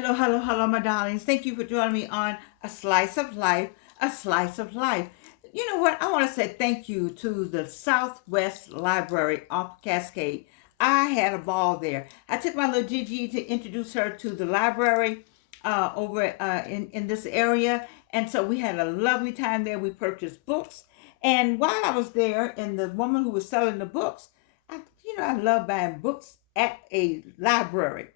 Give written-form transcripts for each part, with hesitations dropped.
Hello, hello, hello, my darlings. Thank you for joining me on A Slice of Life, A Slice of Life. You know what? I want to say thank you to the Southwest Library off Cascade. I had a ball there. I took my little Gigi to introduce her to the library over in this area. And so we had a lovely time there. We purchased books. And while I was there, and the woman who was selling the books, I love buying books at a library.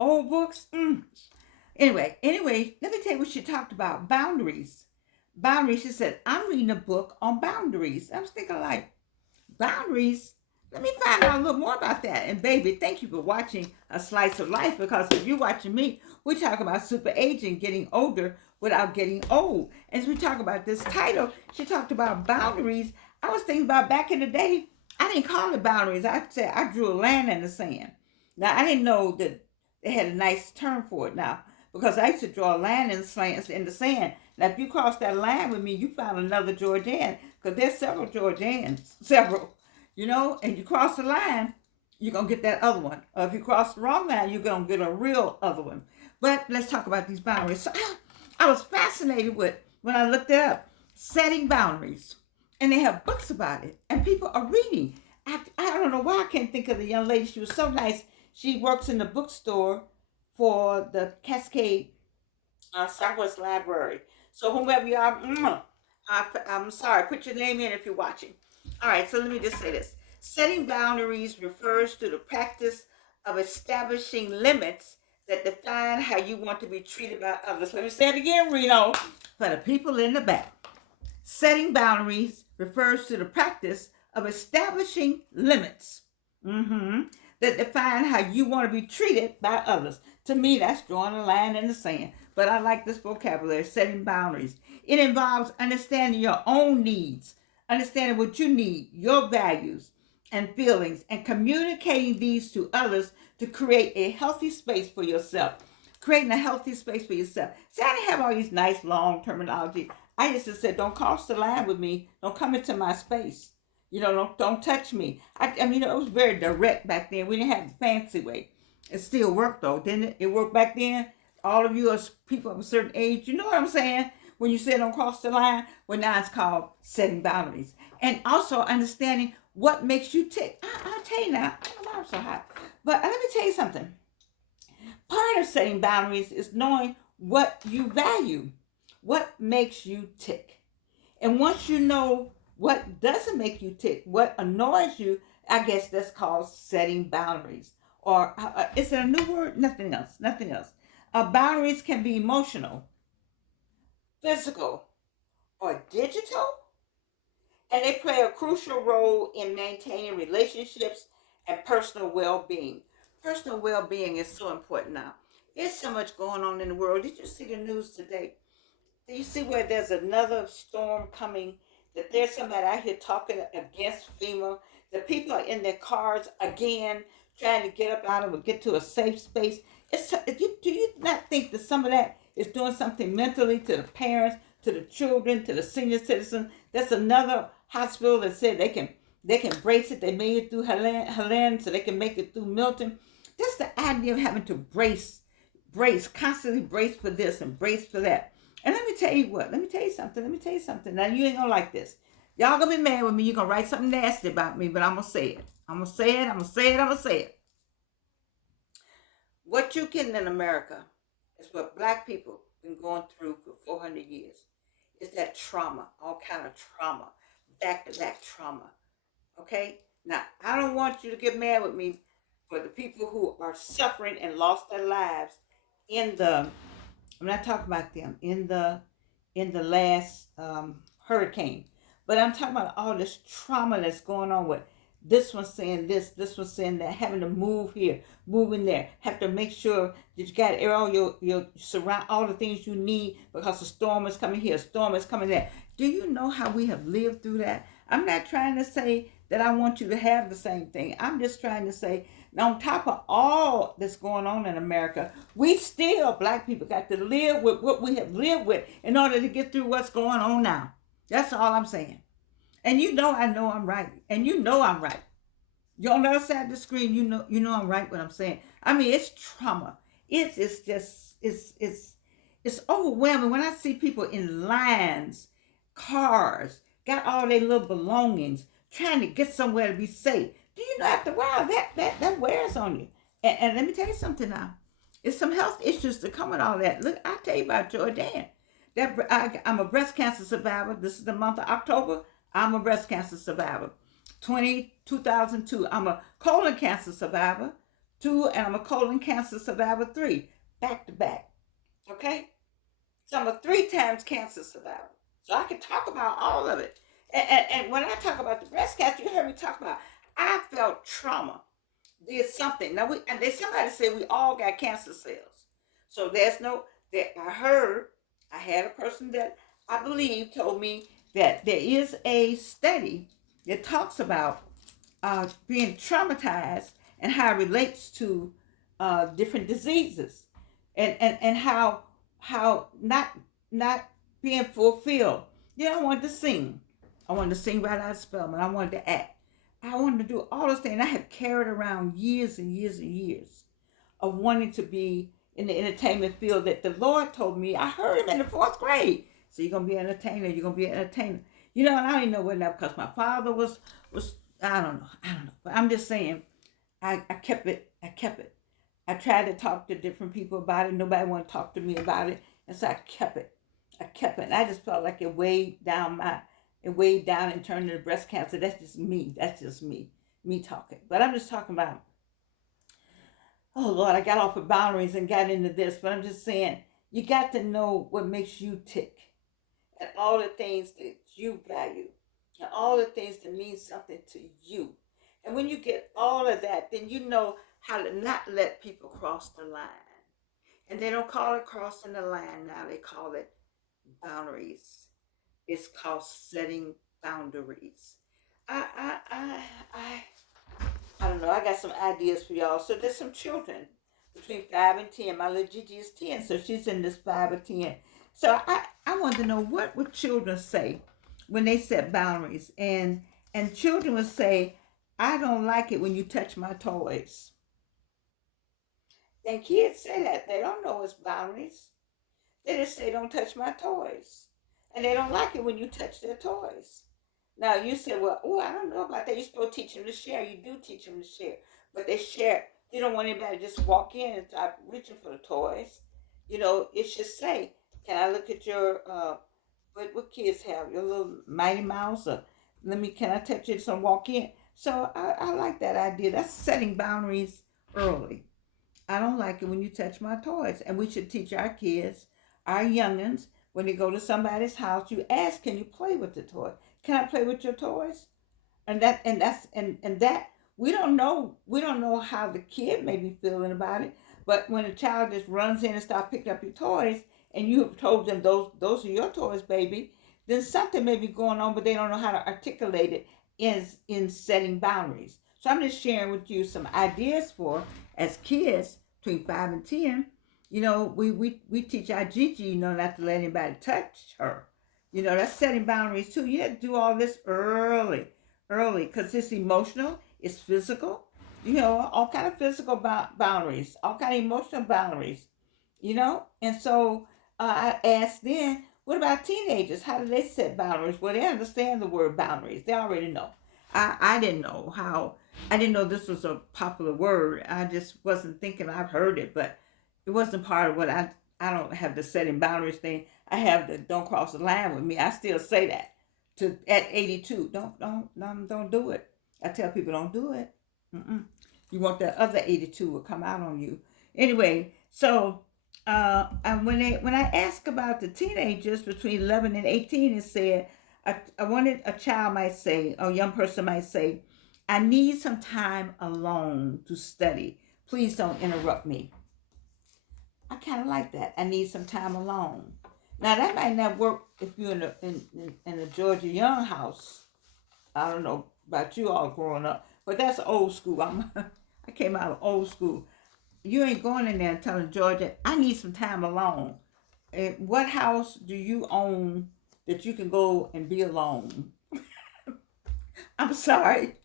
Old books. Anyway, let me tell you what she talked about. Boundaries. Boundaries. She said, I'm reading a book on boundaries. I was thinking like, boundaries? Let me find out a little more about that. And baby, thank you for watching A Slice of Life, because if you're watching me, we talk about super aging, getting older without getting old. As we talk about this title, she talked about boundaries. I was thinking about back in the day, I didn't call it boundaries. I said I drew a line in the sand. Now, I didn't know that they had a nice term for it now, because I used to draw a line in the sand. Now, if you cross that line with me, you found another Georgian, because there's several Georgians, several, and you cross the line, you're going to get that other one. Or if you cross the wrong line, you're going to get a real other one. But let's talk about these boundaries. So I was fascinated with, when I looked it up, setting boundaries. And they have books about it, and people are reading. I don't know why I can't think of the young lady. She was so nice. She works in the bookstore for the Cascade Southwest Library. So whomever you are, I'm sorry. Put your name in if you're watching. All right, so let me just say this. Setting boundaries refers to the practice of establishing limits that define how you want to be treated by others. Let me say it again, Reno, for the people in the back. Setting boundaries refers to the practice of establishing limits that define how you want to be treated by others. To me, that's drawing a line in the sand. But I like this vocabulary, setting boundaries. It involves understanding your own needs, understanding what you need, your values and feelings, and communicating these to others to create a healthy space for yourself. Creating a healthy space for yourself. See, I didn't have all these nice long terminology. I just said, don't cross the line with me. Don't come into my space. Don't touch me. I mean, it was very direct back then. We didn't have the fancy way. It still worked though, didn't it? It worked back then. All of you are people of a certain age. You know what I'm saying? When you say don't cross the line, well, now it's called setting boundaries. And also understanding what makes you tick. I'll tell you now, I don't know why I'm so hot. But let me tell you something. Part of setting boundaries is knowing what you value, what makes you tick. And once you know what doesn't make you tick, what annoys you, I guess that's called setting boundaries. Or is it a new word? Nothing else. Nothing else. Boundaries can be emotional, physical, or digital, and they play a crucial role in maintaining relationships and personal well-being. Personal well-being is so important now. There's so much going on in the world. Did you see the news today? Do you see where there's another storm coming? That there's somebody out here talking against FEMA. The people are in their cars again, trying to get up out of it, get to a safe space. Do you not think that some of that is doing something mentally to the parents, to the children, to the senior citizens? That's another hospital that said they can brace it. They made it through Helen, so they can make it through Milton. Just the idea of having to constantly brace for this and brace for that. And let me tell you what. Let me tell you something. Now, you ain't going to like this. Y'all going to be mad with me. You're going to write something nasty about me, but I'm going to say it. I'm going to say it. What you getting in America is what black people been going through for 400 years. It's that trauma, all kind of trauma, back-to-back trauma. Okay? Now, I don't want you to get mad with me for the people who are suffering and lost their lives in the I'm not talking about them in the last hurricane, but I'm talking about all this trauma that's going on with this one saying this one saying that, having to move here, move in there, have to make sure that you got all your surround all the things you need because a storm is coming here, a storm is coming there. Do you know how we have lived through that? I'm not trying to say that I want you to have the same thing. I'm just trying to say, now, on top of all that's going on in America, we still, black people, got to live with what we have lived with in order to get through what's going on now. That's all I'm saying. And I know I'm right. And you know I'm right. You on the other side of the screen, you know I'm right what I'm saying. I mean, it's trauma. It's just it's overwhelming when I see people in lines, cars, got all their little belongings, trying to get somewhere to be safe. Do you know after a while that wears on you? And let me tell you something now. It's some health issues that come with all that. Look, I'll tell you about Jordan. I'm a breast cancer survivor. This is the month of October. I'm a breast cancer survivor. 2002. I'm a colon cancer survivor. 2, and I'm a colon cancer survivor. 3, back to back. Okay? So I'm a 3 times cancer survivor. So I can talk about all of it. And when I talk about the breast cancer, you heard me talk about, I felt trauma. There's something. Now, somebody said we all got cancer cells. So there's no, that I had a person that I believe told me that there is a study that talks about being traumatized and how it relates to different diseases, and how not being fulfilled. I wanted to sing. I wanted to sing right out of Spelman. I wanted to act. I wanted to do all those things. I have carried around years and years and years of wanting to be in the entertainment field that the Lord told me. I heard him in the 4th grade. So you're going to be an entertainer. You're going to be an entertainer. And I didn't know what that, because my father was, I don't know. But I'm just saying, I kept it. I tried to talk to different people about it. Nobody wanted to talk to me about it. And so I kept it. And I just felt like it weighed down and turned into breast cancer. That's just me. Me talking. But I'm just talking about, oh Lord, I got off of boundaries and got into this. But I'm just saying, you got to know what makes you tick. And all the things that you value. And all the things that mean something to you. And when you get all of that, then you know how to not let people cross the line. And they don't call it crossing the line now. They call it boundaries. It's called setting boundaries. I don't know. I got some ideas for y'all. So there's some children between 5 and 10. My little Gigi is 10, so she's in this 5 or 10. So I wanted to know, what would children say when they set boundaries? And children would say, I don't like it when you touch my toys. And kids say that. They don't know it's boundaries. They just say, don't touch my toys. And they don't like it when you touch their toys. Now, you say, well, I don't know about that. You're supposed to teach them to share. You do teach them to share. But they share. You don't want anybody to just walk in and start reaching for the toys. It should say, can I look at your, what kids have? Your little Mighty Mouse? Or can I touch it? So walk in. So I like that idea. That's setting boundaries early. I don't like it when you touch my toys. And we should teach our kids, our youngins, when they go to somebody's house, you ask, can you play with the toy? Can I play with your toys? And that we don't know how the kid may be feeling about it. But when a child just runs in and starts picking up your toys, and you have told them those are your toys, baby, then something may be going on, but they don't know how to articulate it in setting boundaries. So I'm just sharing with you some ideas for, as kids between 5 and 10. We teach our Gigi, not to let anybody touch her. That's setting boundaries too. You have to do all this early, because it's emotional, it's physical. All kind of physical boundaries, all kind of emotional boundaries. And so I asked then, what about teenagers? How do they set boundaries? Well, they understand the word boundaries. They already know. I didn't know how. I didn't know this was a popular word. I just wasn't thinking. I've heard it, but it wasn't part of what I don't have the setting boundaries thing. I have the don't cross the line with me. I still say that at 82. Don't do it. I tell people don't do it. You want the other 82 will come out on you. Anyway, so and when I ask about the teenagers between 11 and 18, it said I wanted a child might say, or a young person might say, I need some time alone to study. Please don't interrupt me. I kind of like that. I need some time alone. Now that might not work if you're in a Georgia Young house. I don't know about you all growing up, but that's old school. I came out of old school. You ain't going in there and telling Georgia, I need some time alone. And what house do you own that you can go and be alone? I'm sorry.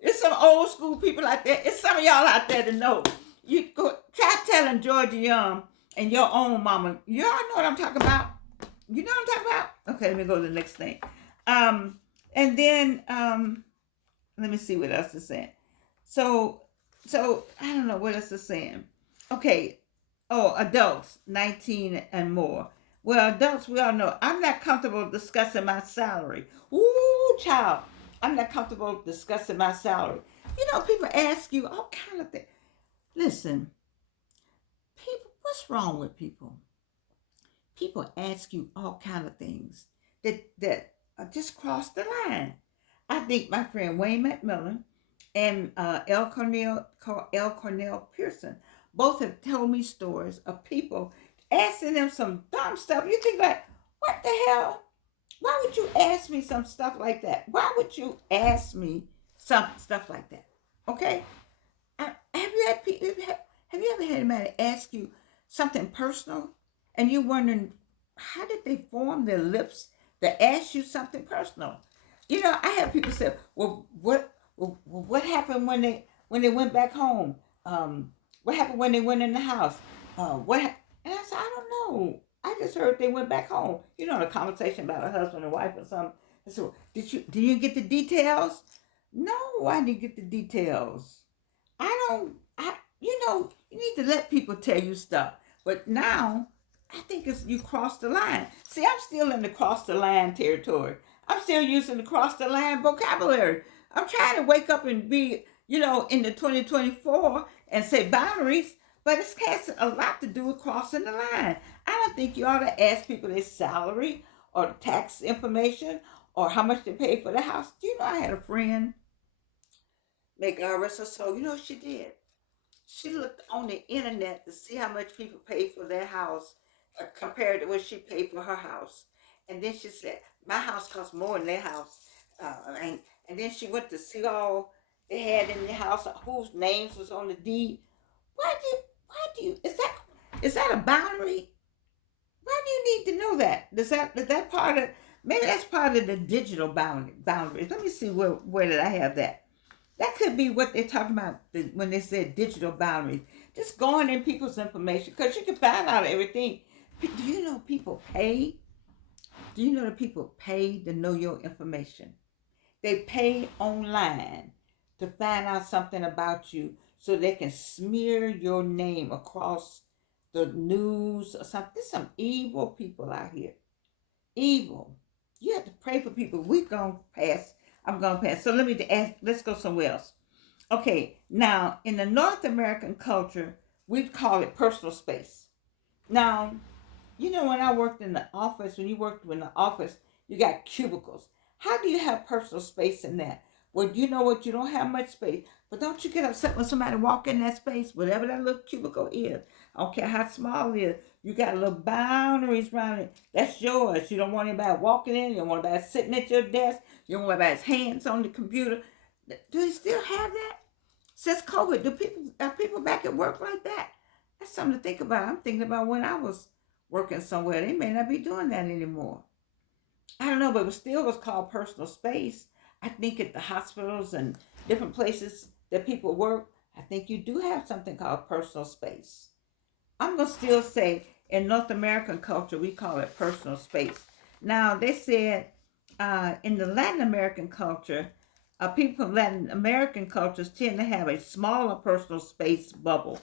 It's some old school people out there. It's some of y'all out there to know. You go, try telling Georgia Young and your own mama. Y'all know what I'm talking about. You know what I'm talking about? Okay, let me go to the next thing. And then let me see what else is saying. So I don't know what else is saying. Okay. Oh, adults 19 and more. Well, adults, we all know I'm not comfortable discussing my salary. Ooh, child, I'm not comfortable discussing my salary. You know, people ask you all kind of things. Listen, people, what's wrong with people? People ask you all kind of things that just cross the line. I think my friend Wayne McMillan and L. Cornell Pearson both have told me stories of people asking them some dumb stuff. You think like, what the hell? Why would you ask me some stuff like that? Why would you ask me some stuff like that? Okay, have you ever had anybody ask you something personal, and you're wondering how did they form their lips to ask you something personal? You know, I have people say, "Well, what happened when they went back home? What happened when they went in the house? And I said, I don't know. I just heard they went back home. You know, a conversation about a husband and wife or something. I said, well, did you get the details? No, I didn't get the details. I don't. You need to let people tell you stuff. But now, I think it's you cross the line. See, I'm still in the cross the line territory. I'm still using the cross the line vocabulary. I'm trying to wake up and be, in the 2024 and say boundaries, but it has a lot to do with crossing the line. I don't think you ought to ask people their salary or tax information or how much they pay for the house. Do you know I had a friend, make God rest her soul. You know what she did? She looked on the internet to see how much people pay for their house compared to what she paid for her house. And then she said, my house costs more than their house. And then she went to see all they had in the house, whose names was on the deed. Is that a boundary? Why do you need to know that? Is that part of, maybe that's part of the digital boundaries. Let me see where did I have that? That could be what they're talking about when they said digital boundaries. Just going in people's information because you can find out everything. Do you know people pay? Do you know that people pay to know your information? They pay online to find out something about you so they can smear your name across the news or something. There's some evil people out here. Evil. You have to pray for people. We're going to pass. I'm going to pass. So let's go somewhere else. Okay, now in the North American culture, we call it personal space. Now, when I worked in the office, when you worked in the office, you got cubicles. How do you have personal space in that? Well, you know what? You don't have much space. But don't you get upset when somebody walk in that space, whatever that little cubicle is. I don't care how small it is. You got little boundaries around it. That's yours. You don't want anybody walking in. You don't want anybody sitting at your desk. You don't want anybody's hands on the computer. Do you still have that? Since COVID, are people back at work like that? That's something to think about. I'm thinking about when I was working somewhere. They may not be doing that anymore. I don't know, but it still was called personal space. I think at the hospitals and different places that people work, I think you do have something called personal space. I'm going to still say in North American culture, we call it personal space. Now, they said in the Latin American culture, people from Latin American cultures tend to have a smaller personal space bubble,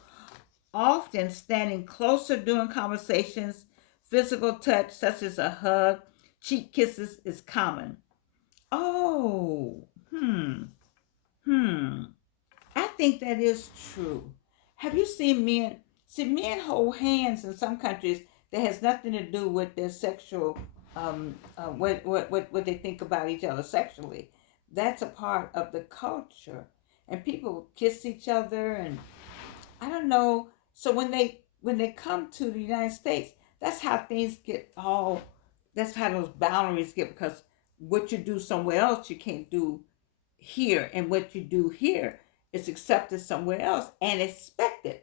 often standing closer during conversations. Physical touch, such as a hug, cheek kisses, is common. Oh, I think that is true. Have you seen men? See, men hold hands in some countries that has nothing to do with their sexual, what they think about each other sexually. That's a part of the culture, and people kiss each other, and I don't know. So when they come to the United States, that's how things get all. That's how those boundaries get, because what you do somewhere else you can't do here, and what you do here is accepted somewhere else and expected.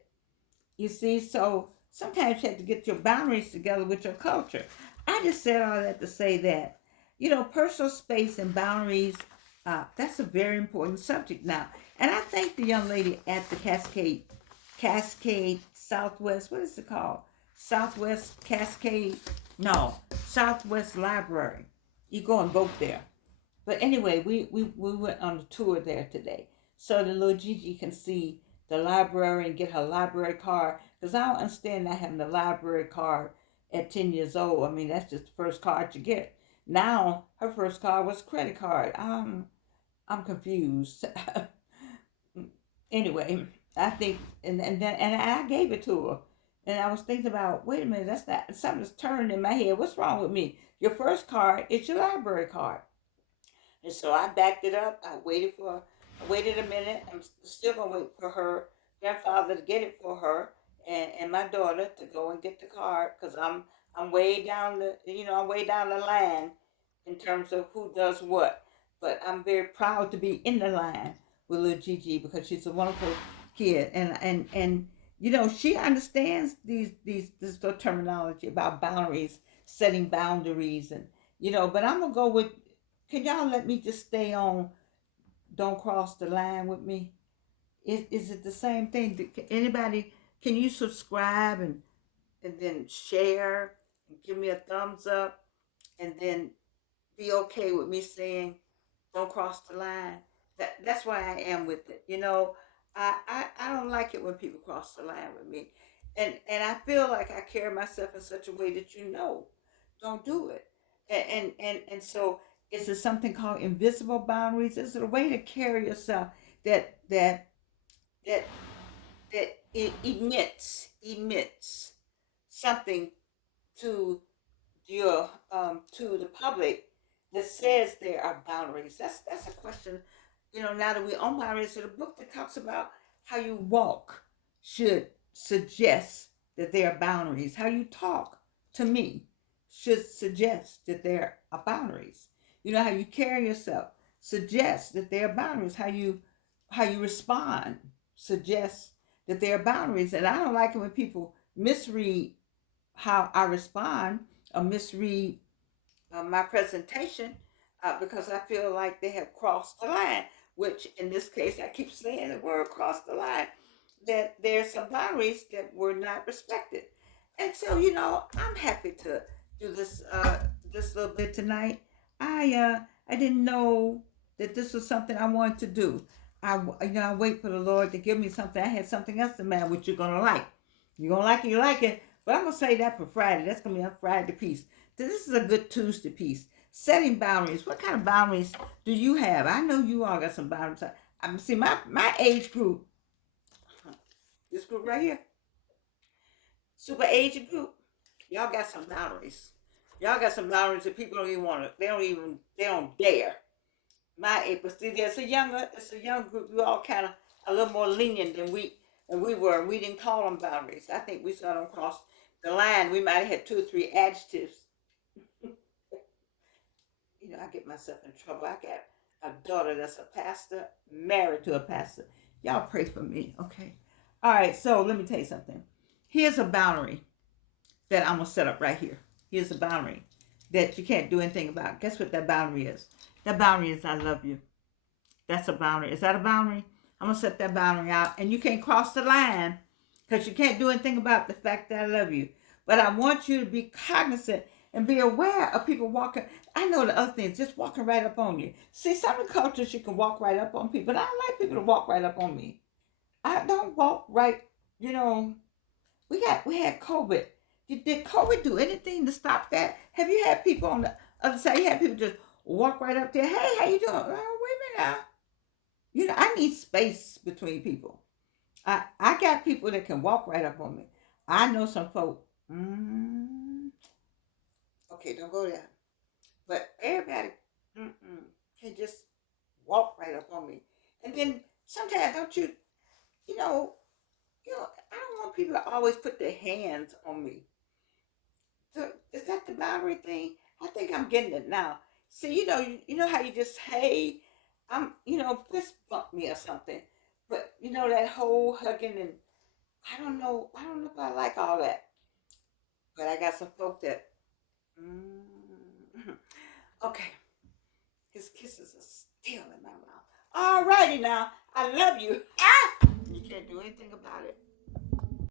You see, so sometimes you have to get your boundaries together with your culture. I just said all that to say that, personal space and boundaries, that's a very important subject now. And I thank the young lady at the Cascade Southwest, what is it called? Southwest Cascade? No, Southwest Library. You go and vote there. But anyway, we went on a tour there today. So the little Gigi can see the library and get her library card. Because I don't understand not having the library card at 10 years old. I mean, that's just the first card you get. Now, her first card was credit card. I'm confused. Anyway, I think, and I gave it to her. And I was thinking about, wait a minute, that's not, something's turning in my head. What's wrong with me? Your first card is your library card. And so I backed it up. I waited a minute. I'm still going to wait for her grandfather to get it for her and my daughter to go and get the card because I'm way down I'm way down the line in terms of who does what. But I'm very proud to be in the line with little Gigi because she's a wonderful kid. And she understands this terminology about boundaries, setting boundaries but I'm going to go with, can y'all let me just stay on don't cross the line with me? Is it the same thing? Anybody, can you subscribe and then share and give me a thumbs up and then be okay with me saying don't cross the line? That's why I am with it. I don't like it when people cross the line with me. And I feel like I carry myself in such a way that don't do it. And so is it something called invisible boundaries? Is it a way to carry yourself that that it emits something to your to the public that says there are boundaries? That's a question. Now that we're on boundaries, so the book that talks about how you walk should suggest that there are boundaries. How you talk to me should suggest that there are boundaries. How you carry yourself suggests that there are boundaries. How you respond suggests that there are boundaries. And I don't like it when people misread how I respond or misread my presentation because I feel like they have crossed the line, which in this case, I keep saying the word cross the line, that there's some boundaries that were not respected. And so, I'm happy to do this little bit tonight. I didn't know that this was something I wanted to do. I wait for the Lord to give me something. I had something else in mind which you're gonna like. You're gonna like it, you like it. But I'm gonna say that for Friday. That's gonna be a Friday piece. This is a good Tuesday piece. Setting boundaries. What kind of boundaries do you have? I know you all got some boundaries. See my age group. This group right here, super age group. Y'all got some boundaries. Y'all got some boundaries that people don't even want to. They don't dare. My age, but see, it's a young group. You all kind of a little more lenient than we were. We didn't call them boundaries. I think we saw them cross the line. We might have had 2 or 3 adjectives. I get myself in trouble. I got a daughter that's a pastor, married to a pastor. Y'all pray for me, okay? All right, so let me tell you something. Here's a boundary that I'm going to set up right here. Here's a boundary that you can't do anything about. Guess what that boundary is? That boundary is I love you. That's a boundary. Is that a boundary? I'm going to set that boundary out. And you can't cross the line because you can't do anything about the fact that I love you. But I want you to be cognizant and be aware of people walking. I know the other thing is just walking right up on you. See, some of the cultures you can walk right up on people. But I don't like people to walk right up on me. I don't walk right, we had COVID. Did COVID do anything to stop that? Have you had people on the other side? You had people just walk right up there. Hey, how you doing? Oh, wait a minute now. I need space between people. I got people that can walk right up on me. I know some folk. Okay, don't go there. But everybody can just walk right up on me. And then sometimes don't you, I don't want people to always put their hands on me. So is that the boundary thing? I think I'm getting it now. See, you know how you just, hey, fist bump me or something. But that whole hugging and I don't know if I like all that. But I got some folk that, okay, his kisses are still in my mouth. All righty now, I love you. You can't do anything about it.